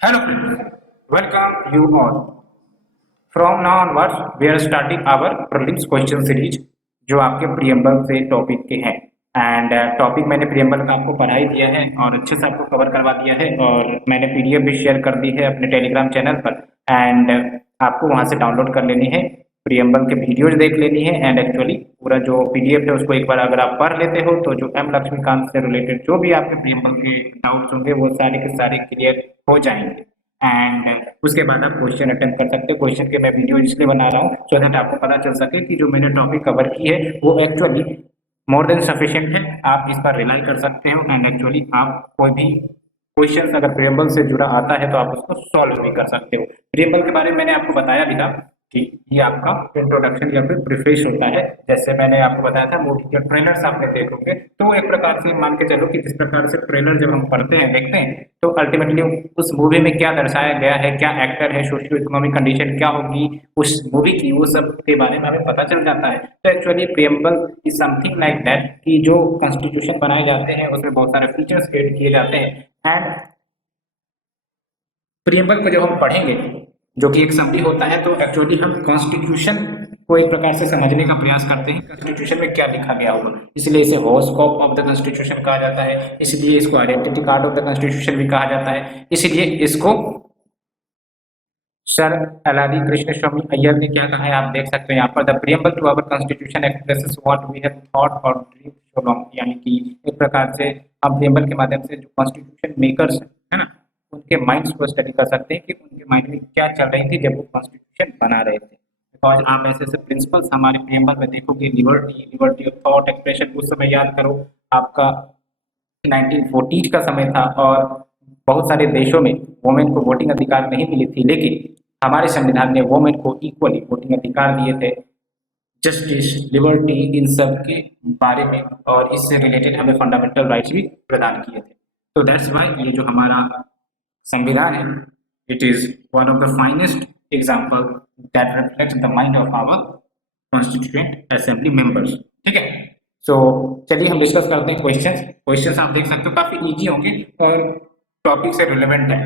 Hello friends, welcome you all. From now onwards, we are starting our prelims question series जो आपके preamble से topic के हैं and topic मैंने preamble का आपको पढ़ा ही दिया है और अच्छे से आपको कवर करवा दिया है और मैंने पीडीएफ भी शेयर कर दी है अपने टेलीग्राम चैनल पर एंड आपको वहां से डाउनलोड कर लेनी है, प्रियम्बल के वीडियोज देख लेनी है एंड एक्चुअली पूरा जो पीडीएफ है उसको एक बार अगर आप पढ़ लेते हो तो जो एम लक्ष्मीकांत से रिलेटेड जो भी आपके प्रियम्बल के डाउट्स होंगे वो सारे के सारे क्लियर हो जाएंगे एंड उसके बाद आप क्वेश्चन अटेम्प्ट कर सकते हो। क्वेश्चन के मैं वीडियो इसलिए बना रहा हूँ सो दैट आपको पता चल सके कि जो मैंने टॉपिक कवर की है वो एक्चुअली मोर देन सफिशिएंट है, आप इस पर रिलाई कर सकते हो एंड एक्चुअली आप कोई भी क्वेश्चन अगर प्रियम्बल से जुड़ा आता है तो आप उसको सॉल्व भी कर सकते हो। प्रियम्बल के बारे में मैंने आपको बताया भी था कि ये आपका इंट्रोडक्शन या फिर प्रिफेस होता है। जैसे मैंने आपको बताया था मूवी के ट्रेलर्स आपने देखोगे तो एक प्रकार से मान के चलो कि जिस प्रकार से ट्रेलर जब हम पढ़ते हैं देखते हैं तो अल्टीमेटली उस मूवी में क्या दर्शाया गया है, क्या एक्टर है, सोशियो इकोनॉमिक कंडीशन क्या होगी उस मूवी की, वो सब के बारे में हमें पता चल जाता है। तो actually preamble is something like that कि जो कॉन्स्टिट्यूशन बनाए जाते हैं उसमें बहुत सारे फीचर्स क्रिएट किए जाते हैं एंड प्रियम्बल को जब हम पढ़ेंगे जो कि एक समरी होता है तो एक्चुअली हम कॉन्स्टिट्यूशन को एक प्रकार से समझने का प्रयास करते हैं कॉन्स्टिट्यूशन में क्या लिखा गया होगा, इसलिए इसे हॉरोस्कोप ऑफ द कॉन्स्टिट्यूशन कहा जाता है, इसलिए इसको identity card of the constitution भी कहा जाता है, इसलिए इसको सर अलादी कृष्ण स्वामी अय्यर ने क्या कहा है आप देख सकते हैं यहाँ पर, the preamble to our constitution expresses what we have thought और ड्रीम सो लॉन्ग, यानी कि एक प्रकार से हम प्रियम्बल के माध्यम से जो कॉन्स्टिट्यूशन मेकर्स है ना उनके माइंड्स को स्टडी कर सकते हैं कि उनके माइंड में क्या चल रही थी जब वो कॉन्स्टिट्यूशन बना रहे थे। बिकॉज आप ऐसे ऐसे प्रिंसिपल्स हमारे प्रियम्बल में देखोगे, liberty, liberty of thought expression, उस समय याद करो आपका 1940 का समय था और बहुत सारे देशों में वोमेन को वोटिंग अधिकार नहीं मिली थी, लेकिन हमारे संविधान ने वोमेन को इक्वली वोटिंग अधिकार दिए थे, जस्टिस, लिबर्टी, इन सब के बारे में और इससे रिलेटेड हमें फंडामेंटल राइट्स भी प्रदान किए थे। तो दैट्स वाई ये जो हमारा संविधान है it is one of the finest example that reflects the mind of our constituent assembly members. ठीक है, सो चलिए हम डिस्कस करते हैं क्वेश्चंस। क्वेश्चंस आप देख सकते हो काफी इजी होंगे और टॉपिक से रिलेवेंट है,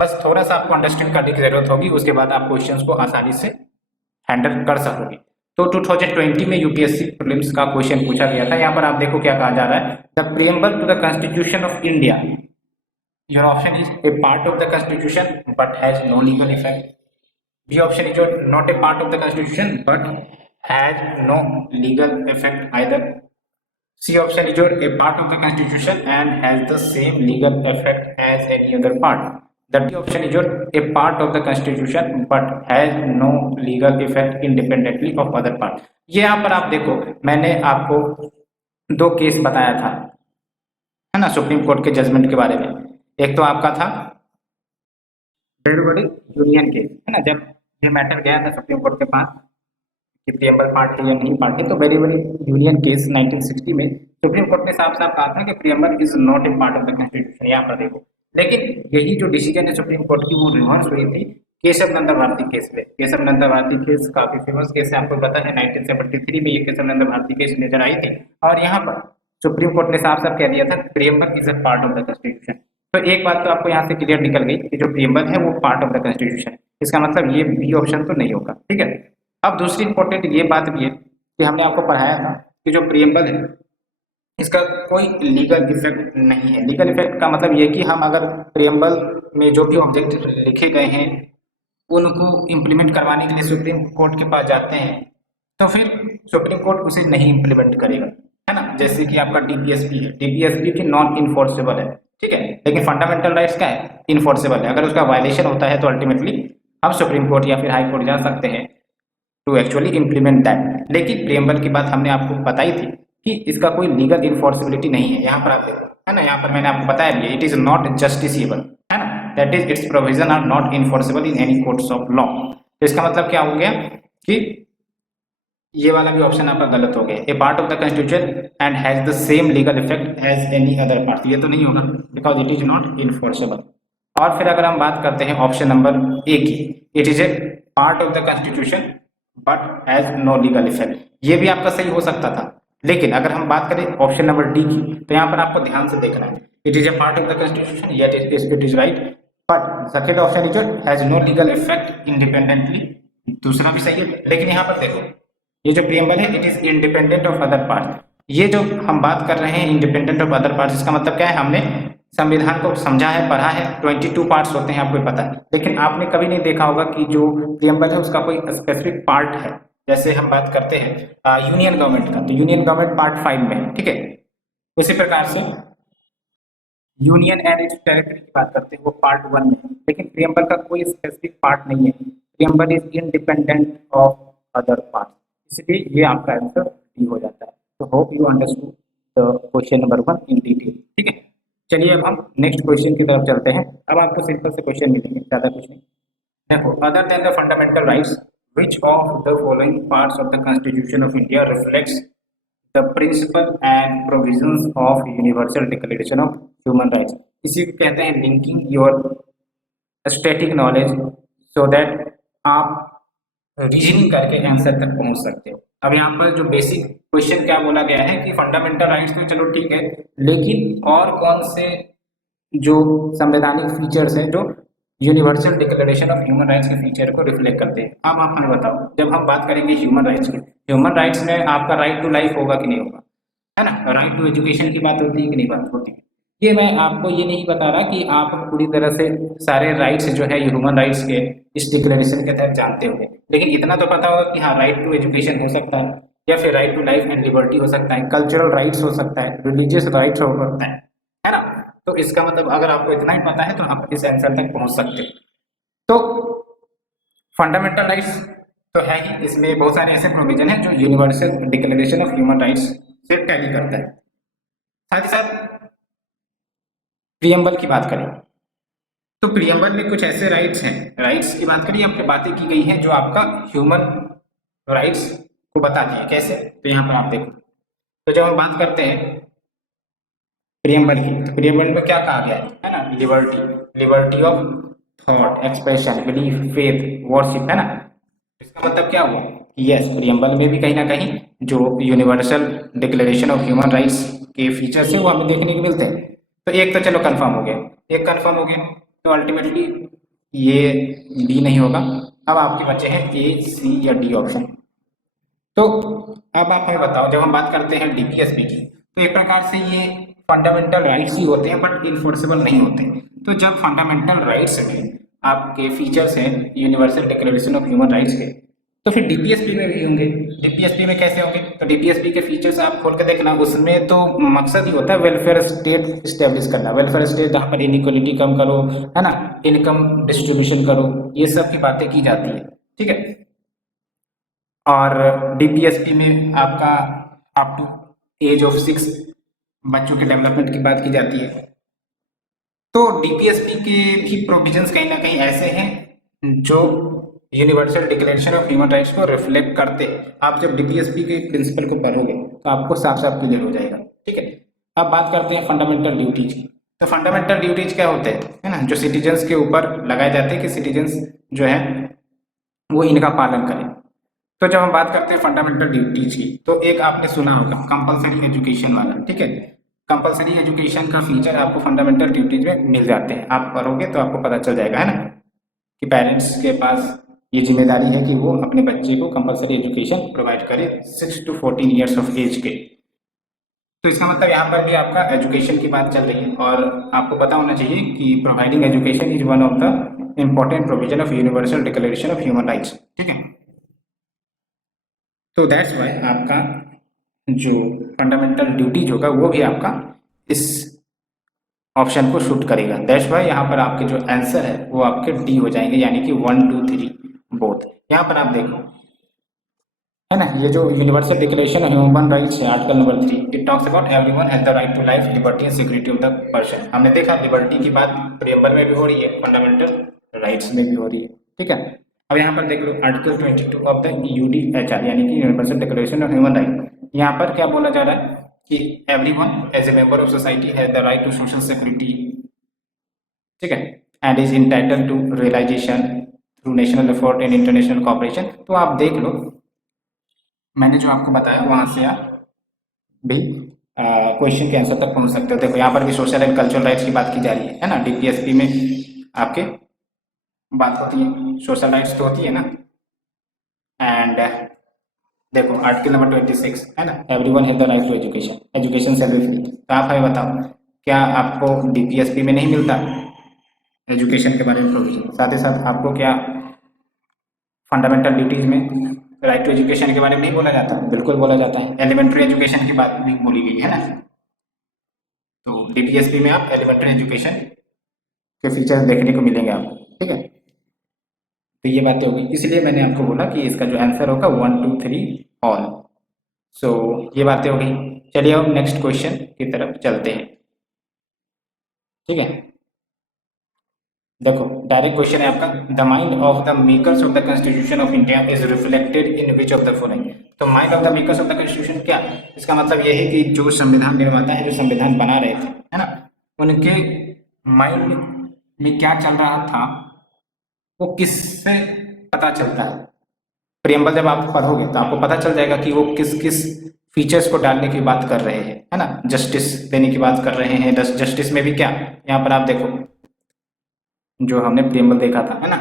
बस थोड़ा सा आपको अंडरस्टैंड करने की जरूरत होगी, उसके बाद आप क्वेश्चंस को आसानी से हैंडल कर सकोगे। तो 2020 में यूपीएससी प्रीलिम्स का क्वेश्चन पूछा गया था, यहाँ पर आप देखो क्या कहा जा रहा है, the preamble to the constitution of India, your option is a part of the constitution but has no legal effect, B option is not a part of the constitution but has no legal effect either, C option is a part of the constitution and has the same legal effect as any other part. The D option is a part of the constitution but has no legal effect independently of other part. ये यहाँ पर आप देखो मैंने आपको दो case बताया था है ना सुप्रीम कोर्ट के जजमेंट के बारे में। एक तो आपका था बड़ी यूनियन केस है ना, जब ये मैटर गया था सुप्रीम कोर्ट के पास कि प्रियम्बल पार्ट है या नहीं पार्ट है, तो वेरी वेरी यूनियन केस 1960 में सुप्रीम कोर्ट ने साफ साफ कहा था कि preamble is not a part of the constitution. यहाँ पर देखो, लेकिन यही जो डिसीजन है सुप्रीम कोर्ट की वो रिवर्स हुई थी केशव नंदा भारती केस में। केशव नंदा भारती केस काफी फेमस केस है, आपको पता है 1973 में ये केशव नंदा भारती केस नजर आई थी और यहाँ पर सुप्रीम कोर्ट ने साफ साफ कह दिया था preamble is a part of the constitution. तो एक बात तो आपको यहाँ से क्लियर निकल गई कि जो प्रियम्बल है वो पार्ट ऑफ द कॉन्स्टिट्यूशन है, इसका मतलब ये बी ऑप्शन तो नहीं होगा। ठीक है, अब दूसरी इंपॉर्टेंट ये बात भी है कि हमने आपको पढ़ाया था कि जो प्रियम्बल है इसका कोई लीगल इफेक्ट नहीं है। लीगल इफेक्ट का मतलब ये कि हम अगर प्रियम्बल में जो भी ऑब्जेक्ट लिखे गए हैं उनको इम्प्लीमेंट करवाने के लिए सुप्रीम कोर्ट के पास जाते हैं तो फिर सुप्रीम कोर्ट उसे नहीं इम्प्लीमेंट करेगा, है ना। जैसे कि आपका डीपीएसपी है, डीपीएसपी की नॉन इन्फोर्सेबल है, ठीक है, लेकिन फंडामेंटल राइट्स क्या है, इन्फोर्सेबल है। अगर उसका वायलेशन होता है तो अल्टीमेटली हम सुप्रीम कोर्ट या फिर हाई कोर्ट जा सकते हैं टू एक्चुअली इम्प्लीमेंट दैट। लेकिन प्रियम्बल की बात हमने आपको बताई थी कि इसका कोई लीगल इन्फोर्सिबिलिटी नहीं है। यहाँ पर आप देखो है ना, यहाँ पर मैंने आपको बताया भी है इट इज नॉट जस्टिसिएबल, है ना, that is its provision are not enforceable in any courts of law. तो इसका मतलब क्या हो गया कि ये वाला भी ऑप्शन आपका गलत हो गया, a part of the constitution and has the same legal effect as any other part, ये तो नहीं होगा because it is not enforceable. और फिर अगर हम बात करते हैं ऑप्शन नंबर ए की, it is a part of the constitution but has no legal effect, ये भी आपका सही हो सकता था। लेकिन अगर हम बात करें ऑप्शन नंबर डी की तो यहाँ पर आपको ध्यान से देखना है, it is a part of the constitution yet it is right but second option is has no legal effect independently, दूसरा भी सही है। लेकिन यहाँ पर देखो ये जो प्रियम्बल है it is independent of other part. ये जो हम बात कर रहे हैं इंडिपेंडेंट ऑफ अदर पार्ट्स, इसका मतलब क्या है, हमने संविधान को समझा है, पढ़ा है, 22 पार्ट्स होते हैं आपको पता है, लेकिन आपने कभी नहीं देखा होगा कि जो प्रियम्बल है उसका कोई स्पेसिफिक पार्ट है। जैसे हम बात करते हैं यूनियन गवर्नमेंट का, तो यूनियन गवर्नमेंट पार्ट 5 में है, ठीक है। उसी प्रकार से यूनियन एंड इट्स टेरिटरी की बात करते हैं वो पार्ट 1 में है, लेकिन प्रियम्बल का कोई स्पेसिफिक पार्ट नहीं है। Preamble is independent of other part, इसलिए ये आपका आंसर डी हो जाता है। तो hope you understood the question number 1 in detail, ठीक है। चलिए अब हम नेक्स्ट क्वेश्चन की तरफ चलते हैं। अब आपको सिंपल से क्वेश्चन मिलेंगे, ज़्यादा कुछ नहीं। देखो, other than the fundamental rights which of the following parts of the Constitution of India reflects the principle and provisions of Universal Declaration of Human Rights? इसी को कहते हैं linking your static knowledge so that आप reasoning करके answer तक पहुंच सकते हो। अब यहाँ पर जो बेसिक क्वेश्चन क्या बोला गया है कि फंडामेंटल राइट्स तो चलो ठीक है, लेकिन और कौन से जो संवैधानिक फीचर्स हैं जो universal declaration of human rights के फीचर को रिफ्लेक्ट करते हैं। अब आप हमें बताओ, जब हम बात करेंगे ह्यूमन राइट्स की, ह्यूमन राइट्स में आपका राइट टू लाइफ होगा कि नहीं होगा, है ना, राइट टू एजुकेशन की बात होती है कि नहीं बात होती है। ये मैं आपको ये नहीं बता रहा कि आप पूरी तरह से सारे राइट्स जो है ह्यूमन राइट्स के इस डिक्लेरेशन के तहत जानते होंगे, लेकिन इतना तो पता होगा कि हाँ राइट टू एजुकेशन हो सकता है, या फिर right to life and liberty हो सकता है, कल्चरल राइट्स हो सकता है, रिलीजियस राइट्स हो सकता है ना। तो इसका मतलब अगर आपको इतना ही पता है तो आप इस आंसर तक पहुंच सकते हो। तो फंडामेंटल राइट्स तो है ही, इसमें बहुत सारे ऐसे प्रोविजन है जो universal declaration of human rights से टैली करता है। साथ ही साथ प्रियम्बल की बात करें तो प्रियम्बल में कुछ ऐसे राइट्स हैं, राइट्स की बात करिए, आपकी बातें की गई हैं जो आपका ह्यूमन राइट्स को बताती है। कैसे, तो यहाँ पर आप देखो, तो जब हम बात करते हैं प्रियम्बल की, तो प्रियम्बल में क्या कहा गया है ना, liberty, liberty of thought, expression, belief, faith, worship, है ना। इसका मतलब क्या हुआ, यस प्रियम्बल में भी कहीं ना कहीं जो universal declaration of human rights के फीचर्स हैं वो हमें देखने को मिलते हैं। तो एक तो चलो कंफर्म हो गया, एक कंफर्म हो गया, तो अल्टीमेटली ये बी नहीं होगा। अब आपके बचे हैं ए, सी या डी ऑप्शन। तो अब आप हमें बताओ, जब हम बात करते हैं डीपीएसपी की, तो एक प्रकार से ये फंडामेंटल राइट्स ही होते हैं बट इन्फोर्सेबल नहीं होते। तो जब फंडामेंटल राइट्स में आपके फीचर्स हैं universal declaration of human rights के, तो फिर डीपीएसपी में भी होंगे। डीपीएसपी में कैसे होंगे, तो डीपीएसपी के फीचर्स आप खोल के देखना, उसमें तो मकसद ही होता है वेलफेयर स्टेट स्टेब्लिश करना, वेलफेयर स्टेट जहाँ पर इनइक्वालिटी कम करो, है ना, इनकम डिस्ट्रीब्यूशन करो, ये सब की बातें की जाती है, ठीक है। और डीपीएसपी में आपका अप टू एज ऑफ 6 बच्चों के डेवलपमेंट की बात की जाती है। तो डीपीएसपी के भी प्रोविजंस कहीं ना कहीं ऐसे हैं जो universal declaration of human rights को रिफ्लेक्ट करते हैं। आप जब डीपीएसपी के प्रिंसिपल को पढ़ोगे तो आपको साफ साफ क्लियर हो जाएगा, ठीक है। अब बात करते हैं फंडामेंटल ड्यूटीज की। तो फंडामेंटल ड्यूटीज क्या होते हैं, है ना, जो सिटीजन्स के ऊपर लगाए जाते हैं कि सिटीजन्स जो है वो इनका पालन करें। तो जब हम बात करते हैं फंडामेंटल ड्यूटीज की, तो एक आपने सुना होगा कंपलसरी एजुकेशन वाला, ठीक है। कंपलसरी एजुकेशन का फीचर आपको फंडामेंटल ड्यूटीज में मिल जाते हैं, आप पढ़ोगे तो आपको पता चल जाएगा, है ना, कि पेरेंट्स के पास ये जिम्मेदारी है कि वो अपने बच्चे को कंपलसरी एजुकेशन प्रोवाइड करे 6 to 14 ईयर्स ऑफ एज के। तो इसका मतलब यहाँ पर भी आपका एजुकेशन की बात चल रही है, और आपको पता होना चाहिए कि providing education is one of the important provision of universal declaration of human rights, ठीक है। तो दैट्स वाई आपका जो फंडामेंटल ड्यूटीज होगा वो भी आपका इस ऑप्शन को शूट करेगा। दैट्स वाई यहाँ पर आपके जो आंसर है वो आपके डी हो जाएंगे, यानी कि 1, 2, 3 बोथ। यहाँ पर आप देखो, है ना, ये जो universal declaration of human rights है article number 3, it talks about everyone has the right to life, liberty and security of the person. हमने देखा लिबर्टी की बात प्रियम्बल में भी हो रही है, फंडामेंटल राइट्स में भी हो रही है, ठीक है। अब यहाँ पर देख लो आर्टिकल 22 ऑफ द यूडीएचआर यानी कि universal declaration of human right, यहाँ पर क्या बोला जा रहा है कि everyone as a member of society has the right to social security, ठीक है, and is entitled to realisation through national effort and international cooperation. तो आप देख लो, मैंने जो आपको बताया वहाँ से आप भी क्वेश्चन के आंसर तक पहुँच सकते हो। देखो यहाँ पर भी सोशल एंड कल्चरल राइट्स की बात की जा रही है ना, डीपीएसपी में आपके बात होती है, सोशल राइट्स तो होती है ना। एंड देखो आर्टिकल नंबर 26 है ना, everyone have the right to education, education shall be free. तो आप हमें बताओ, क्या आपको डीपीएसपी में नहीं मिलता एजुकेशन के बारे में प्रोविजन? साथ ही साथ आपको क्या फंडामेंटल ड्यूटीज में राइट टू एजुकेशन के बारे में नहीं बोला जाता? बिल्कुल बोला जाता है। एलिमेंट्री एजुकेशन की बात भी बोली गई है ना। तो डीपीएसपी में आप एलिमेंट्री एजुकेशन के फीचर्स देखने को मिलेंगे आपको, ठीक है। तो ये बात होगी, इसलिए मैंने आपको बोला कि इसका जो आंसर होगा 1 2 3 ऑल। सो ये बातें हो गई। चलिए अब नेक्स्ट क्वेश्चन की तरफ चलते हैं, ठीक है। देखो डायरेक्ट क्वेश्चन है आपका, the mind of the makers of the constitution of India is reflected in which of the following. तो mind of the makers of the constitution क्या, इसका मतलब ये है कि जो संविधान निर्माता है, जो संविधान बना रहे थे, है ना, उनके माइंड में क्या चल रहा था, वो किससे पता चलता है? प्रियम्बल जब आप पढ़ोगे तो आपको पता चल जाएगा कि वो किस किस फीचर्स को डालने की बात कर रहे हैं, है ना। जस्टिस देने की बात कर रहे हैं, जस्टिस में भी क्या, यहाँ पर आप देखो जो हमने प्रियम्बल देखा था, है ना,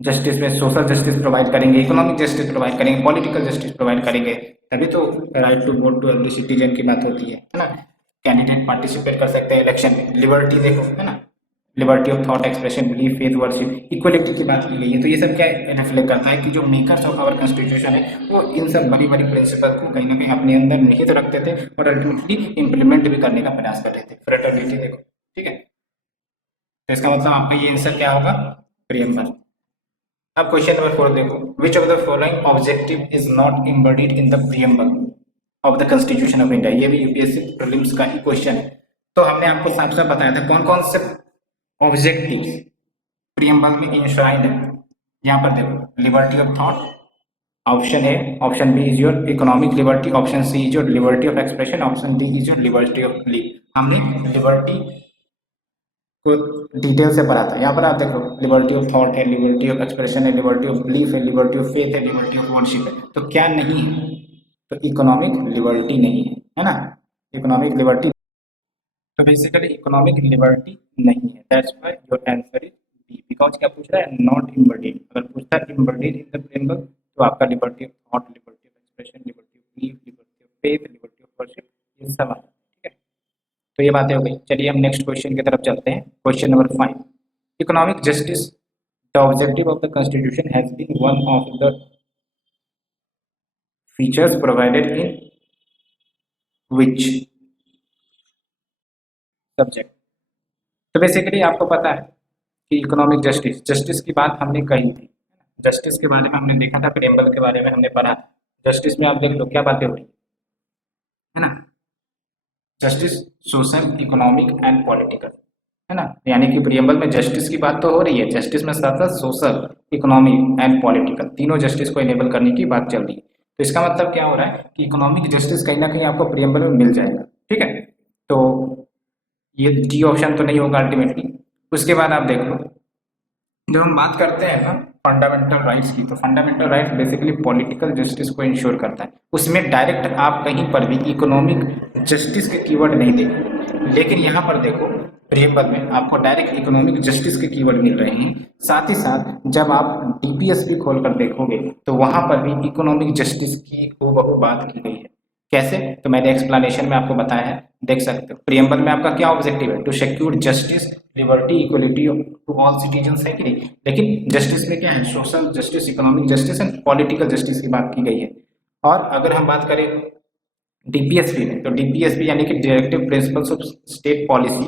जस्टिस में सोशल जस्टिस प्रोवाइड करेंगे, इकोनॉमिक जस्टिस प्रोवाइड करेंगे, पॉलिटिकल जस्टिस प्रोवाइड करेंगे, तभी तो right to vote to every citizen की बात होती है ना। कैंडिडेट पार्टिसिपेट कर सकते हैं इलेक्शन में, लिबर्टी देखो, है ना, liberty of thought expression, belief, faith, worship, equality की बात की गई है। तो ये सब क्या रिफ्लेक्ट करता है कि जो मेकर्स ऑफ आवर कॉन्स्टिट्यूशन है वो इन सब बड़ी बड़ी प्रिंसिपल को कहीं ना कहीं अपने अंदर निहित रखते थे और अल्टीमेटली इंप्लीमेंट भी करने का प्रयास कर रहे थे। फ्रेटर्निटी देखो, ठीक है। तो इसका मतलब आपका ये आंसर क्या होगा, प्रियम्बल। अब क्वेश्चन नंबर 4 देखो, विच of the following objective is not embedded in the preamble of the constitution of India. ये भी यूपीएससी प्रीलिम्स का ही क्वेश्चन है। तो हमने आपको साफ साफ बताया था कौन कौन से ऑब्जेक्टिव प्रियम्बल में इंश्राइंड है। यहाँ पर देखो, liberty of thought, option A, option B is your economic liberty, option C is your liberty of expression, option D is your liberty of belief. हमने लिबर्टी को डिटेल से पढ़ा था। यहाँ पर आप देखो, लिबर्टी ऑफ थॉट है, लिबर्टी ऑफ एक्सप्रेशन है, लिबर्टी ऑफ बिलीफ है, लिबर्टी ऑफ फेथ है, लिबर्टी ऑफ वर्शिप है। तो क्या नहीं है, तो इकोनॉमिक लिबर्टी नहीं है ना, इकोनॉमिक लिबर्टी। तो बेसिकली इकोनॉमिक लिबर्टी नहीं है, that's why your answer is B. Because क्या पूछ रहा है, नॉट एम्बेडेड। अगर पूछता है एम्बेडेड इन द प्रियम्बल तो आपका liberty of thought, liberty of expression, liberty of belief, liberty of faith, liberty of worship, ये सब आता है, ठीक है। तो ये बातें हो गई। चलिए हम नेक्स्ट क्वेश्चन की तरफ चलते हैं। Question number 5, economic justice, the objective of the constitution has been one of the features provided in which subject. तो बेसिकली आपको पता है कि इकोनॉमिक जस्टिस, जस्टिस की बात हमने कही थी, जस्टिस के बारे में हमने देखा था, प्रियम्बल के बारे में हमने पढ़ा। जस्टिस में आप देख लो क्या बातें हो रही है ना, justice social, economic and political, है ना। यानी कि प्रियम्बल में जस्टिस की बात तो हो रही है, जस्टिस में साथ साथ सोशल, इकोनॉमिक एंड पॉलिटिकल तीनों जस्टिस को इनेबल करने की बात चल रही है। तो इसका मतलब क्या हो रहा है कि इकोनॉमिक जस्टिस कहीं ना कहीं आपको प्रियम्बल में मिल जाएगा, ठीक है। तो ये डी ऑप्शन तो नहीं होगा अल्टीमेटली। उसके बाद आप देख लो, जब हम बात करते हैं ना फंडामेंटल राइट्स की, तो fundamental rights basically political justice को इंश्योर करता है। उसमें डायरेक्ट आप कहीं पर भी इकोनॉमिक जस्टिस के कीवर्ड नहीं देखेंगे, लेकिन यहाँ पर देखो प्रियम्बल में आपको डायरेक्ट इकोनॉमिक जस्टिस के कीवर्ड मिल रहे हैं। साथ ही साथ जब आप डीपीएसपी खोल कर देखोगे तो वहां पर भी इकोनॉमिक जस्टिस की हूबहू बात की गई है। कैसे, तो मैंने एक्सप्लेनेशन में आपको बताया है, देख सकते हो। प्रियम्बल में आपका क्या ऑब्जेक्टिव है, to secure justice, liberty, equality to all citizens, है कि नहीं। लेकिन जस्टिस में क्या है, social justice, economic justice and political justice की बात की गई है। और अगर हम बात करें डीपीएसपी में, तो डीपीएसपी यानी कि directive principles of state policy,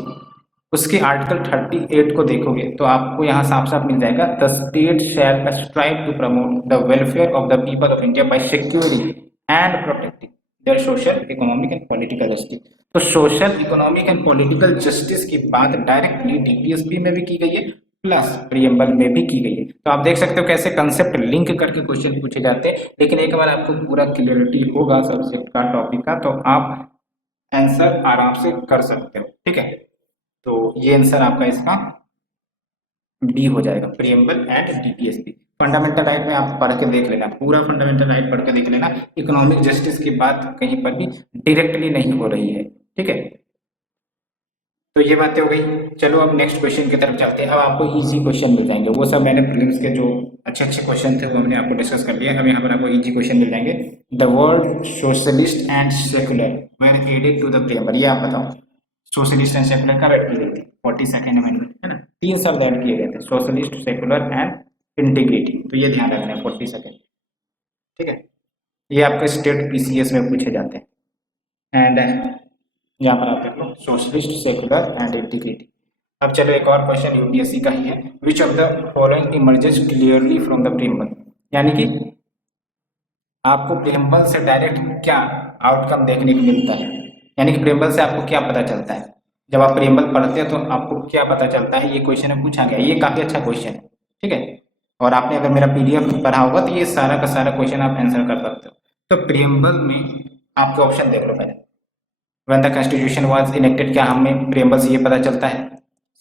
उसके आर्टिकल 38 को देखोगे तो आपको यहाँ साफ साफ मिल जाएगा, the state shall strive to promote the welfare of the people of India by securing and protecting their social, economic and political justice. तो social, economic and political justice की बात डायरेक्टली डीपीएसपी में भी की गई है, प्लस प्रियम्बल में भी की गई है। तो आप देख सकते हो कैसे कंसेप्ट लिंक करके क्वेश्चन पूछे जाते हैं। लेकिन एक बार आपको पूरा क्लियरिटी होगा सब्जेक्ट का, टॉपिक का, तो आप आंसर आराम से कर सकते हो, ठीक है। तो ये आंसर आपका इसका बी हो जाएगा, preamble and DPSP. Fundamental right में आप पढ़ के देख लेना, पूरा फंडामेंटल राइट पढ़ के देख लेना, इकोनॉमिक जस्टिस की बात कहीं पर भी डायरेक्टली नहीं हो रही है, ठीक है। तो ये बातें हो गई। चलो अब नेक्स्ट क्वेश्चन की तरफ चलते हैं। अब आपको इजी क्वेश्चन मिल जाएंगे, वो सब मैंने प्रीलिम्स के जो अच्छे अच्छे क्वेश्चन थे वो हमने आपको डिस्कस कर लिया। अब यहाँ पर आपको इजी क्वेश्चन मिल जाएंगे। The word socialist and secular were added to the preamble. ये आप बताओ, सोशलिस्ट एंड सेकुलर कब ऐड की गई थी? 42nd अमेंडमेंट, है ना। 3 शब्द ऐड किए गए थे, सोशलिस्ट, सेकुलर एंड इंटीग्रिटी। तो ये ध्यान रखना है 42nd, ठीक है। ये आपके स्टेट पीसीएस में पूछे जाते हैं। एंड यहाँ पर आप देख लो, सोशलिस्ट, सेकुलर एंड इंटीग्रिटी। अब चलो एक और क्वेश्चन यूपीएससी का ही है। विच of the following emerges clearly from the preamble. यानी कि आपको प्रीएम्बल से डायरेक्ट क्या आउटकम देखने को मिलता है, यानी कि प्रीएम्बल से आपको क्या पता चलता है। जब आप प्रीएम्बल पढ़ते हैं तो आपको क्या पता चलता है, ये क्वेश्चन में पूछा गया। ये काफी अच्छा क्वेश्चन है, ठीक है। और आपने अगर मेरा पीडीएफ पढ़ा होगा तो ये सारा का सारा क्वेश्चन आप आंसर कर सकते हो। तो प्रीएम्बल में आपके ऑप्शन देख लो पहले। When the constitution was enacted, क्या हमें प्रीएम्बल से ये पता चलता है।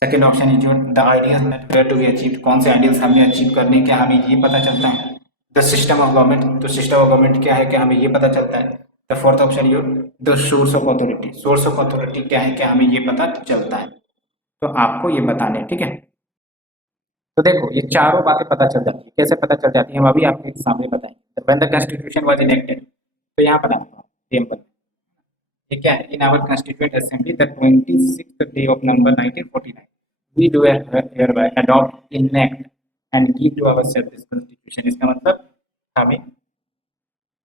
सेकंड ऑप्शन इज जो the ideas that were to be achieved, कौन से आइडियल्स हमें अचीव करने क्या हमें ये पता चलता है। द सिस्टम ऑफ गवर्नमेंट, तो सिस्टम ऑफ गवर्नमेंट क्या है क्या हमें ये पता चलता है। The fourth option your the source of authority, source of authority क्या है क्या हमें ये पता चलता है। तो आपको ये बताने, ठीक है। तो देखो ये चारों बातें पता चल जाती है। कैसे पता चल जाती है हम अभी आपके सामने बताएंगे। When the constitution was enacted, तो यहाँ पर प्रीएम्बल ये क्या है। In our constituent assembly the 26th day of November 1949 we do hereby adopt, enact and give to ourselves this constitution। इसका मतलब हमें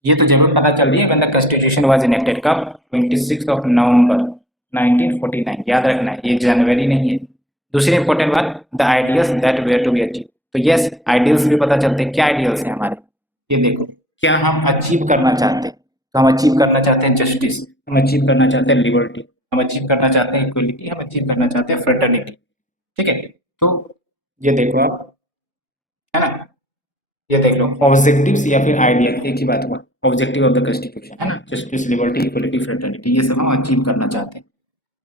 ये तो जरूर पता चल रही है when the constitution was enacted, कब? 26 of November 1949। याद रखना है, ये जनवरी नहीं है। दूसरी इंपॉर्टेंट बात, the ideals that were to be achieve. तो यस, आइडियल्स भी पता चलते हैं। क्या आइडियल्स हैं हमारे, ये देखो क्या हम अचीव करना चाहते हैं। तो हम अचीव करना चाहते हैं जस्टिस, हम अचीव करना चाहते हैं लिबर्टी, हम अचीव करना चाहते हैं इक्वलिटी, हम अचीव करना चाहते हैं फ्रेटर्निटी, ठीक है। तो ये देखो आप, है ना, ये देख लो ऑब्जेक्टिव्स या फिर आइडियल, एक ही बात हुआ। ऑब्जेक्टिव ऑफ द कॉन्स्टिट्यूशन, है ना, जस्टिस, लिबर्टी, इक्वलिटी, फ्रेटर्निटी, ये सब हम अचीव करना चाहते हैं।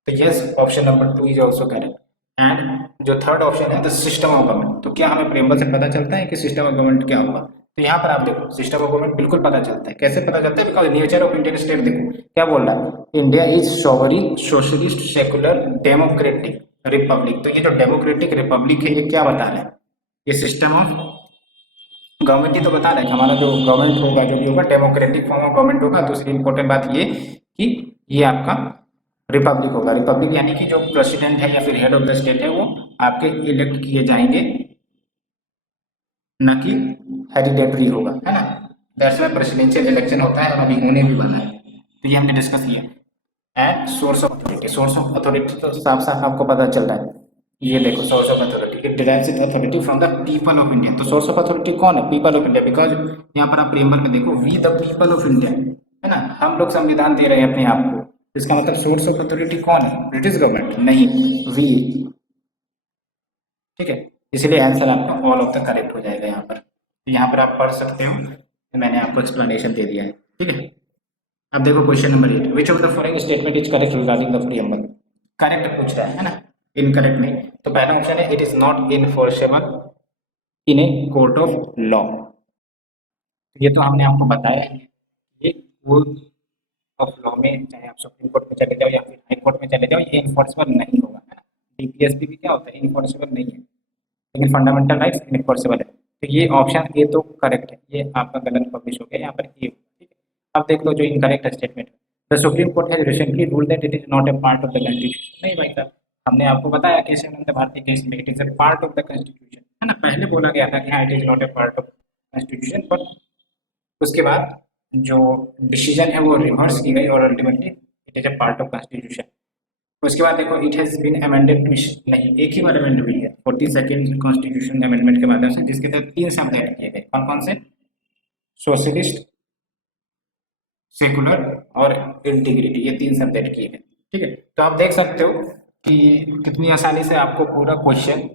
तो yes, option number 2 is also correct. And जो थर्ड ऑप्शन है द सिस्टम ऑफ गवर्नमेंट, तो क्या हमें प्रेम्बल से पता चलता है कि सिस्टम ऑफ गवर्नमेंट क्या होगा। तो यहाँ पर आप देखो सिस्टम ऑफ गवर्नमेंट बिल्कुल पता चलता है। कैसे पता चलता है? Because nature of Indian state देखो क्या बोल रहा है, India is sovereign, socialist, secular, democratic Republic. तो ये जो डेमोक्रेटिक रिपब्लिक है ये क्या बता रहा है, ये सिस्टम ऑफ गवर्नमेंट ही तो बता रहा है कि हमारा जो गवर्नमेंट होगा, जो भी होगा, डेमोक्रेटिक फॉर्म ऑफ गवर्नमेंट होगा। दूसरी इंपॉर्टेंट बात ये कि ये आपका रिपब्लिक होगा। रिपब्लिक यानी कि जो प्रेसिडेंट है या फिर हेड ऑफ द स्टेट है वो आपके इलेक्ट किए जाएंगे, न कि हेरिडेटरी होगा, है ना। दैट्स व्हाई प्रेसिडेंशियल इलेक्शन होता है और अभी होने भी वाला है। तो ये हमने डिस्कस किया। And source of authority, source of authority तो साफ साफ आपको पता चल रहा है। ये देखो source of authority, it derives it authority from the people of India. तो सोर्स ऑफ अथॉरिटी कौन है? People of India. बिकॉज यहाँ पर आप प्रीएम्बल में देखो we the people of India, है ना, हम लोग संविधान दे रहे हैं अपने आप को। इसका मतलब सोर्स ऑफ अथॉरिटी कौन है? ब्रिटिश गवर्नमेंट नहीं, वी, ठीक है। इसलिए आंसर आपका ऑल ऑफ द करेक्ट हो जाएगा यहाँ पर। तो यहाँ पर आप पढ़ सकते हो, तो मैंने आपको एक्सप्लेनेशन दे दिया है, ठीक है। अब देखो question number 8, which of the following statement is correct regarding the preamble. Correct पूछ रहा है ना, इनकरेक्ट नहीं। तो पहला ऑप्शन है it is not enforceable in a court of law. ये तो हमने आपको बताया है, ये कोर्ट ऑफ लॉ में चाहे आप सुप्रीम कोर्ट में चले जाओ या फिर हाई कोर्ट में चले जाओ, ये इन्फोर्सेबल नहीं होगा, है ना। डीपीएसपी भी क्या होता है, इन्फोर्सेबल नहीं है, लेकिन फंडामेंटल राइट्स इन्फोर्सेबल है। तो ये ऑप्शन ए तो करेक्ट है, ये आपका गलत पब्लिश हो गया यहाँ पर, ए, ठीक है। अब देख लो जो incorrect statement, the supreme court has recently ruled that it is not a part of the constitution. नहीं भाई साहब, हमने आपको बताया कैसे भारतीय केस में it is a part of the constitution, है ना। पहले बोला गया था कि हाँ it is not a part of constitution, but उसके बाद जो डिसीजन है वो रिवर्स की गई और ultimately it is a part of constitution. उसके बाद देखो इट हैज बीन अमेंडेड, नहीं एक ही बार अमेंड हुई है 42nd कॉन्स्टिट्यूशन अमेंडमेंट के माध्यम से, जिसके तहत 3 शब्द ऐड किए गए। कौन कौन से? सोशलिस्ट, सेकुलर और इंटीग्रिटी, ये 3 शब्द ऐड किए गए, ठीक है। तो आप देख सकते हो कि कितनी आसानी से आपको पूरा क्वेश्चन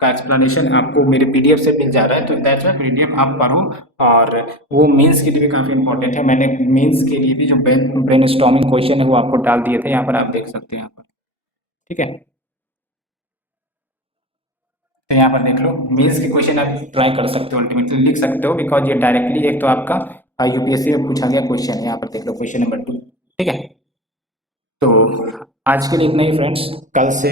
का एक्सप्लेनेशन आपको मेरे पीडीएफ से मिल जा रहा है। तो दैट्स व्हाई पीडीएफ आप पढ़ो, और वो मेंस के लिए भी काफ़ी इंपॉर्टेंट है। मैंने मेंस के लिए भी जो ब्रेनस्टॉर्मिंग क्वेश्चन है वो आपको डाल दिए थे, यहाँ पर आप देख सकते हैं यहाँ पर, ठीक है। तो यहाँ पर देख लो मेंस के क्वेश्चन आप ट्राई कर सकते हो, अल्टीमेटली लिख सकते हो, बिकॉज ये डायरेक्टली एक तो आपका यूपीएससी में पूछा गया क्वेश्चन है। यहाँ पर देख लो क्वेश्चन नंबर 2, ठीक है। तो आज के लिए इतना ही फ्रेंड्स। कल से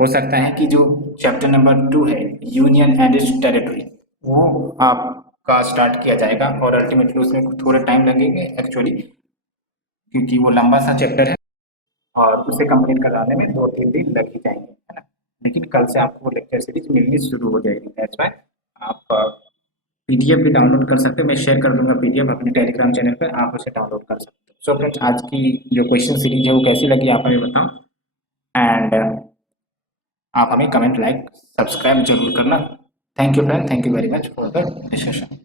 हो सकता है कि जो चैप्टर नंबर 2 है, यूनियन एंड इट्स टेरिटरी, वो आपका स्टार्ट किया जाएगा और अल्टीमेटली उसमें थोड़ा टाइम लगेंगे एक्चुअली, क्योंकि वो लंबा सा चैप्टर है और उसे कंप्लीट कराने में 2-3 दिन लग ही जाएंगे, है ना। लेकिन कल से आपको लेक्चर सीरीज मिलनी शुरू हो जाएगी। दैट्स वाई आप पीडीएफ भी डाउनलोड कर सकते हो, मैं शेयर कर दूंगा पीडीएफ अपने टेलीग्राम चैनल पर, आप उसे डाउनलोड कर सकते हो। सो फ्रेंड्स, आज की जो क्वेश्चन सीरीज है वो कैसी लगी आप हमें बताओ, एंड आप हमें कमेंट, लाइक, सब्सक्राइब जरूर करना। Thank you friend, thank you very much for the discussion.